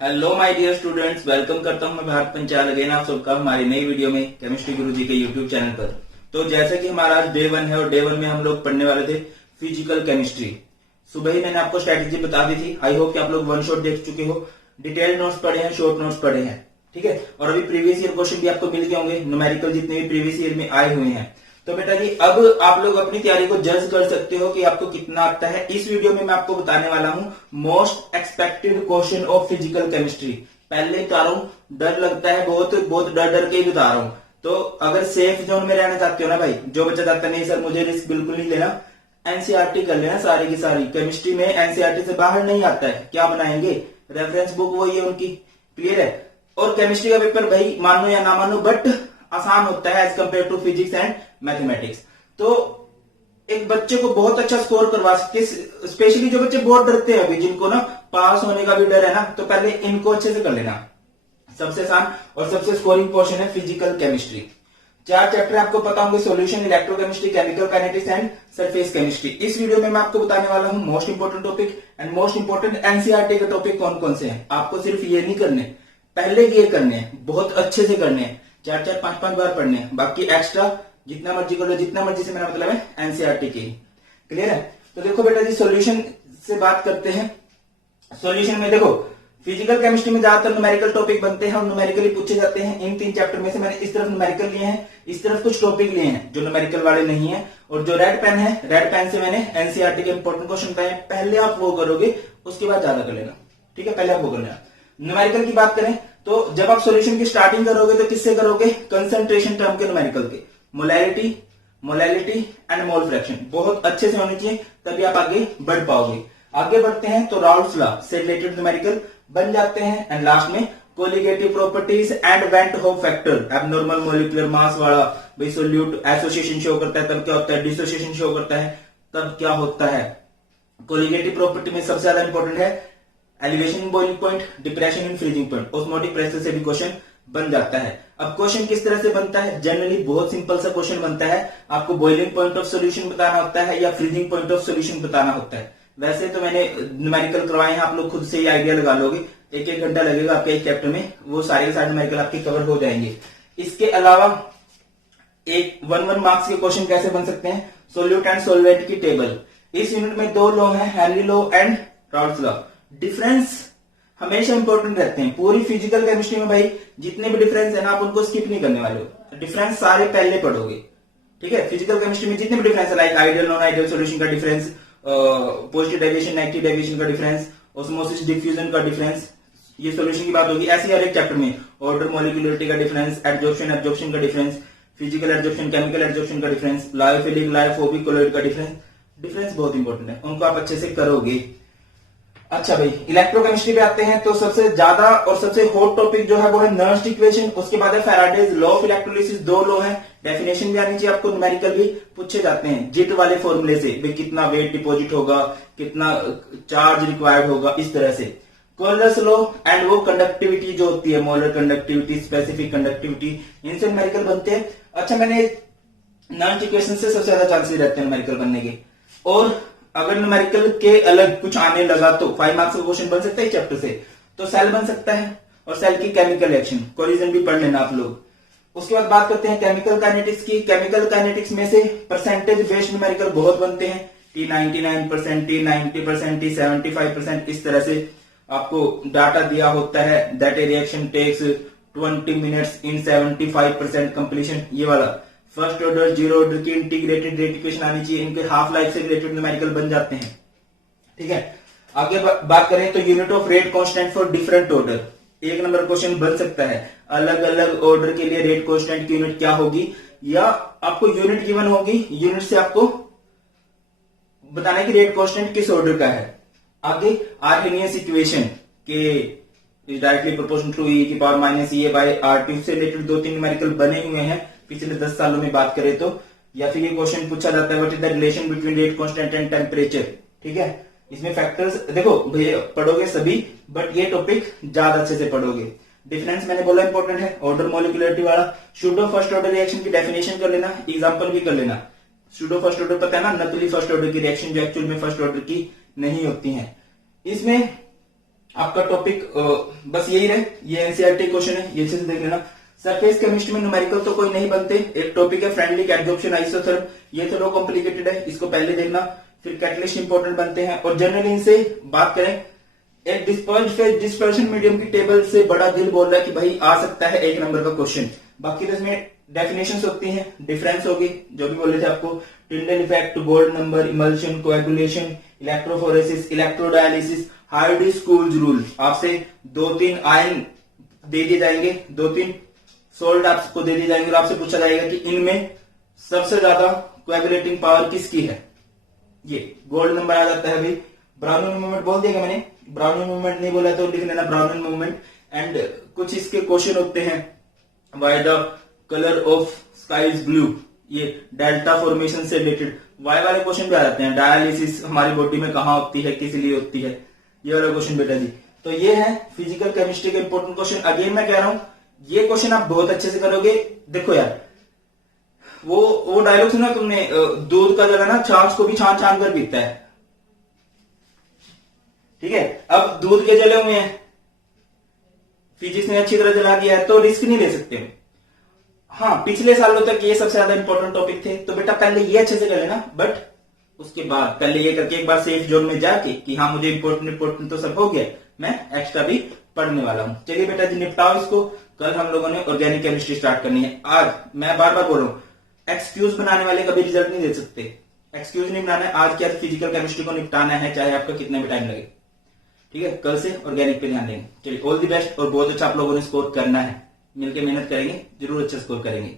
Hello my dear students, welcome करता हूं मैं भारत पंचाल अगेन आप सबका हमारी नई वीडियो में केमिस्ट्री गुरुजी के यूट्यूब चैनल पर। तो जैसे कि हमारा आज डे 1 है और डे 1 में हम लोग पढ़ने वाले थे फिजिकल केमिस्ट्री। सुबह ही मैंने आपको स्ट्रेटेजी बता दी थी। आई होप कि आप लोग वन शॉट देख चुके हो, डिटेल नोट्स पढ़े हैं, शॉर्ट नोट्स पढ़े हैं, ठीक है। और अभी प्रीवियस ईयर क्वेश्चन भी आपको मिल गए होंगे, न्यूमेरिकल जितने भी प्रीवियस ईयर में आए हुए हैं। तो बेटा जी अब आप लोग अपनी तैयारी को जज कर सकते हो कि आपको कितना आता है। इस वीडियो में मैं आपको बताने वाला हूं most expected question of physical chemistry. पहले बता रहा हूं, डर लगता है बहुत बहुत, डर डर के ही बता रहा हूं। तो अगर सेफ जोन में रहना चाहते हो ना भाई, जो बच्चा चाहता नहीं सर मुझे रिस्क बिल्कुल नहीं लेना, एनसीईआरटी कर लेना सारी की सारी। केमिस्ट्री में एनसीईआरटी से बाहर नहीं आता है, क्या बनाएंगे, रेफरेंस बुक वही है उनकी, क्लियर है। और केमिस्ट्री का पेपर भाई मानो या ना मानो बट आसान होता है as compare to physics and mathematics. तो एक बच्चे को बहुत अच्छा स्कोर करवा सकते, स्पेशली जो बच्चे बहुत डरते हैं अभी, जिनको ना पास होने का भी डर है ना, तो पहले इनको अच्छे से कर लेना। सबसे आसान और सबसे स्कोरिंग पोर्शन है फिजिकल केमिस्ट्री। 4 चैप्टर आपको पता होंगे, solution, electrochemistry, chemical kinetics and surface chemistry. इस वीडियो में मैं आपको बताने वाला हूं most important topic and most important NCERT के टॉपिक कौन कौन से हैं। आपको सिर्फ ये नहीं करने, पहले ये करने हैं, बहुत अच्छे से करने हैं, 4-4, 5-5 बार पढ़ने हैं। बाकी एक्स्ट्रा जितना मर्जी कर लो, जितना मर्जी से मेरा मतलब है एनसीईआरटी की, क्लियर है। तो देखो बेटा जी सॉल्यूशन से बात करते हैं। सॉल्यूशन में देखो फिजिकल केमिस्ट्री में ज्यादातर न्यूमेरिकल टॉपिक बनते हैं और न्यूमेरिकली पूछे जाते हैं। इन 3 चैप्टर में से मैंने इस तरफ न्यूमेरिकल लिए हैं, इस तरफ कुछ टॉपिक लिए हैं जो न्यूमेरिकल वाले नहीं है। और जो रेड पेन है, रेड पेन से मैंने एनसीईआरटी के इंपॉर्टेंट क्वेश्चन बताए। पहले आप वो करोगे, उसके बाद ज्यादा कर लेना, ठीक है। पहले आप वो कर लेना। न्यूमेरिकल की बात करें तो जब आप सॉल्यूशन की स्टार्टिंग करोगे तो किससे करोगे, कंसंट्रेशन टर्म के न्यूमेरिकल के, molarity, molality and mole fraction बहुत अच्छे से होनी चाहिए, तभी आप आगे बढ़ पाओगे। आगे बढ़ते हैं तो राउल्स लॉ से रिलेटेड न्यूमेरिकल बन जाते हैं। एंड लास्ट में colligative properties and went hope factor, abnormal molecular mass वाला भाई सोल्यूट एसोसिएशन शो करता है तब क्या होता है, डिसोसिएशन शो करता है तब क्या होता है। कोलिगेटिव प्रॉपर्टी में सबसे ज्यादा इंपॉर्टेंट है elevation in boiling point, depression in freezing point. Osmotic pressure से भी क्वेश्चन बन जाता है। अब क्वेश्चन किस तरह से बनता है, जनरली बहुत सिंपल सा क्वेश्चन बनता है। आपको बॉइलिंग पॉइंट ऑफ सॉल्यूशन बताना होता है या फ्रीजिंग पॉइंट ऑफ सॉल्यूशन बताना होता है। वैसे तो मैंने न्यूमेरिकल करवाए हैं, आप लोग खुद से ही आइडिया लगा लोगे। 1-1 घंटा लगेगा आपके एक चैप्टर में, वो सारे के सारे न्यूमेरिकल आपके कवर हो जाएंगे। इसके अलावा एक 1-1 मार्क्स के क्वेश्चन कैसे बन सकते हैं, सोल्यूट एंड सोलवेंट की टेबल। इस यूनिट में 2 लॉ है, Henry law and Raoult's law. Difference हमेशा इंपॉर्टेंट रहते हैं। पूरी फिजिकल केमिस्ट्री में भाई जितने भी डिफरेंस है ना, आप उनको स्किप नहीं करने वाले हो, डिफरेंस सारे पहले पढ़ोगे, ठीक है। फिजिकल केमिस्ट्री में जितने भी डिफरेंस है, like ideal non ideal solution का difference, positive deviation negative deviation का डिफरेंस, ऑस्मोसिस डिफ्यूजन का डिफरेंस, ये सॉल्यूशन की बात होगी। ऐसे हर एक चैप्टर में ऑर्डर मॉलिक्यूलरिटी का डिफरेंस, एडजॉर्प्शन एब्जॉर्प्शन का difference, physical adsorption chemical adsorption का डिफरेंस, लायोफिलिक लायोफोबिक कोलॉइड का डिफरेंस बहुत इंपॉर्टेंट है, उनको आप अच्छे से करोगे। अच्छा भाई इलेक्ट्रोकेमिस्ट्री पे आते हैं तो सबसे ज्यादा और सबसे हॉट टॉपिक जो है वो है नर्स्ट इक्वेशन। उसके बाद है Faraday's law of electrolysis. 2 law है, डेफिनेशन भी आनी चाहिए आपको, न्यूमेरिकल भी पूछे जाते हैं जिट वाले फॉर्मूले से, भाई कितना वेट डिपॉजिट होगा, कितना चार्ज रिक्वायर्ड होगा, इस तरह से। कोलरस लॉ एंड वो कंडक्टिविटी जो होती है, मोलर कंडक्टिविटी, स्पेसिफिक कंडक्टिविटी, इनसे न्यूमेरिकल बनते हैं। अच्छा मैंने नर्स्ट इक्वेशन से सबसे ज्यादा चांसेस रहते हैं न्यूमेरिकल बनने के। और अगर न्यूमेरिकल के अलग कुछ आने लगा तो 5 मार्क्स का क्वेश्चन बन सकता है चैप्टर से, तो सेल बन सकता है और सेल की केमिकल रिएक्शन, कोलिजन भी पढ़ लेना आप लोग। उसके बाद बात करते हैं केमिकल काइनेटिक्स की। केमिकल काइनेटिक्स में से परसेंटेज बेस्ड न्यूमेरिकल बहुत बनते हैं, T99%, T90%, T75%, इस तरह से आपको डाटा दिया होता है। That a reaction takes 20 minutes in 75% completion, ये वाला। फर्स्ट ऑर्डर, जीरो ऑर्डर की इंटीग्रेटेड रेट इक्वेशन आनी चाहिए, इनके हाफ लाइफ से रिलेटेड न्यूमेरिकल बन जाते हैं, ठीक है। आगे बात करें तो unit of rate constant for different order, 1 number question बन सकता है। अलग अलग ऑर्डर के लिए रेट कांस्टेंट की यूनिट क्या होगी, या आपको यूनिट गिवन होगी, यूनिट से आपको बताना है कि रेट कांस्टेंट किस ऑर्डर का है। आगे आर्हेनियस इक्वेशन के डायरेक्टली प्रोपोर्शनल टू ई की पावर माइनस ए बाय आर2 से रिलेटेड 2-3 न्यूमेरिकल बने हुए हैं पिछले 10 सालों में बात करें तो। या फिर ये क्वेश्चन पूछा जाता है what is the relation between rate constant and temperature, ठीक है। इसमें फैक्टर्स देखो भैया पढ़ोगे सभी, बट ये टॉपिक ज्यादा अच्छे से पढ़ोगे। डिफरेंस मैंने बोला इंपॉर्टेंट है, ऑर्डर मॉलिक्यूलरिटी वाला। सूडो फर्स्ट ऑर्डर रिएक्शन की डेफिनेशन कर लेना, एग्जांपल भी कर लेना। सूडो फर्स्ट ऑर्डर पता है ना, नकली फर्स्ट ऑर्डर की रिएक्शन जो एक्चुअल में फर्स्ट ऑर्डर की नहीं होती हैं। इसमें आपका टॉपिक बस यही रहे, ये एनसीईआरटी क्वेश्चन है, ये अच्छे से देख लेना। सरफेस केमिस्ट्री में न्यूमेरिकल तो कोई नहीं बनते। एक टॉपिक है फ्रेंडली एडजॉर्प्शन आइसोथर्म, ये थोड़ा कॉम्प्लिकेटेड है, इसको पहले देखना। फिर कैटलिस्ट इंपॉर्टेंट बनते हैं। और जनरली इनसे बात करें, एक डिस्पर्स्ड फेज डिस्पर्शन मीडियम की टेबल से बड़ा दिल बोल रहा है कि भाई आ सकता है 1 नंबर का क्वेश्चन। बाकी तो इसमें डेफिनेशंस होती हैं, डिफरेंस होगी जो भी बोले थे आपको, Tyndall effect, gold number, emulsion, coagulation, electrophoresis, electrodialysis, Hardy schools rule. आपसे 2-3 आयन दे दिए जाएंगे, 2-3 सोल्ट आपको दे दिए जाएंगे और आपसे पूछा जाएगा कि इनमें सबसे ज्यादा कोएगुलेटिंग पावर किसकी है। ये गोल्ड नंबर आ जाता है भाई। ब्राउनिन मूवमेंट बोल दिया मैंने, ब्राउनिन मूवमेंट नहीं बोला तो लिख लेना ब्राउनिन मूवमेंट। एंड कुछ इसके क्वेश्चन होते हैं, why the colour of sky is blue, ये डेल्टा फॉर्मेशन से रिलेटेड वाई वाले क्वेश्चन भी आ जाते हैं। डायलिसिस हमारी बॉडी में कहां होती है, किस लिए होती है, ये वाला क्वेश्चन बेटा जी। तो ये है फिजिकल केमिस्ट्री के इंपॉर्टेंट क्वेश्चन। अगेन मैं कह रहा हूं ये क्वेश्चन आप बहुत अच्छे से करोगे। देखो यार, वो डायलॉग सुना तुमने, दूध का जो है ना छाछ को भी छान छान कर पीता है, ठीक है। अब दूध के जले हुए हैं, फिजिक्स ने अच्छी तरह जला दिया है तो रिस्क नहीं ले सकते। हाँ, पिछले सालों तक ये सबसे ज्यादा इंपॉर्टेंट टॉपिक थे, तो बेटा पहले ये अच्छे से कर लेना। बट उसके बाद पहले ये करके एक बार सेफ जोन में जाके कि हाँ मुझे इंपॉर्टेंट तो सब हो गया, मैं एक्स्ट्रा भी पढ़ने वाला हूं। चलिए बेटा जी निपटाओ इसको। कल हम लोगों ने ऑर्गेनिक केमिस्ट्री स्टार्ट करनी है। आज मैं बार बार बोल रहा हूं, एक्सक्यूज बनाने वाले कभी रिजल्ट नहीं दे सकते। एक्सक्यूज नहीं बनाना है, आज क्या फिजिकल केमिस्ट्री को निपटाना है, चाहे आपका कितना भी टाइम लगे, ठीक है। कल से ऑर्गेनिक पे ध्यान देंगे। चलिए ऑल द बेस्ट, और बहुत अच्छा आप लोगों ने स्कोर करना है। मिलकर मेहनत करेंगे, जरूर अच्छा स्कोर करेंगे।